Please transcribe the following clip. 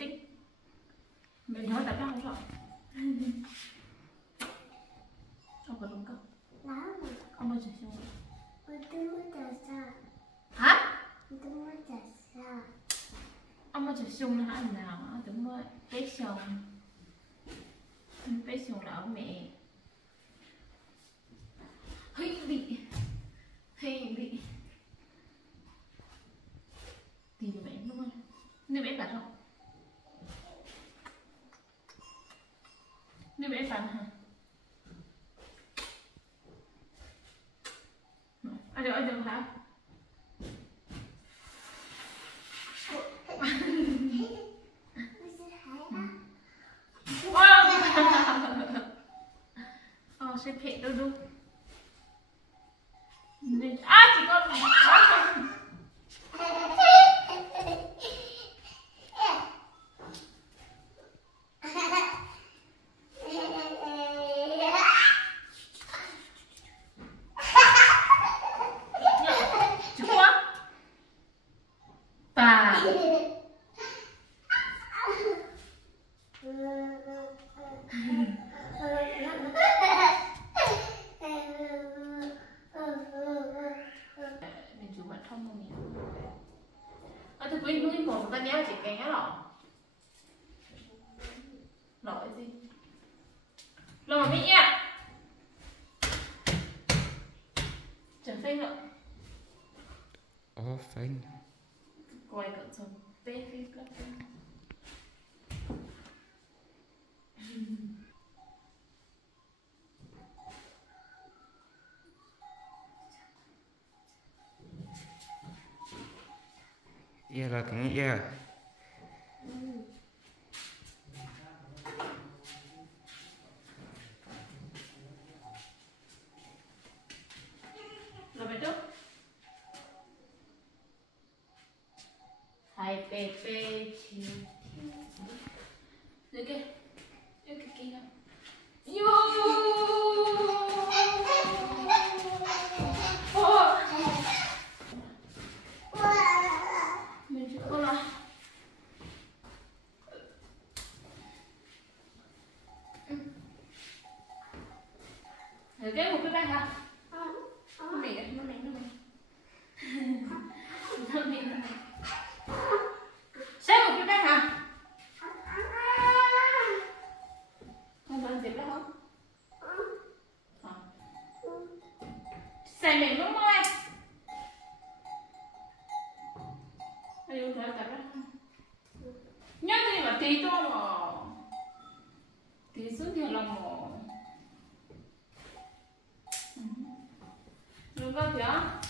Thích. Mình nói tập không rồi. Không có đúng không? Không bao giờ xong. Hả? Ông bao giờ xong là anh nào? Đúng rồi. Bé xong. Bé xong là ông mẹ. Hơi bị tìm mẹ đúng không? Nếu mẹ phạt không? Nếu mẹ phạt hả? Ở đâu hả? Sẽ phê đâu đâu. Chỉ có tôi quên nuôi một ta nhớ chị cái lọ lọ gì lọ mỹ ạ chẳng phanh ạ phanh quay cận sống tê phê cận là cái yeah. Rồi mày trước hai pp chiều rồi kia kia rồi cái một cái bát hả? Nó mẹ nó xếp một cái bát hả? Không ăn dịp đó không? Xài miệng đúng không anh? Anh dùng thử tập đó. Nhớ thì mà tí to mà tí xuống thì lòng mà. Đúng không chị ạ?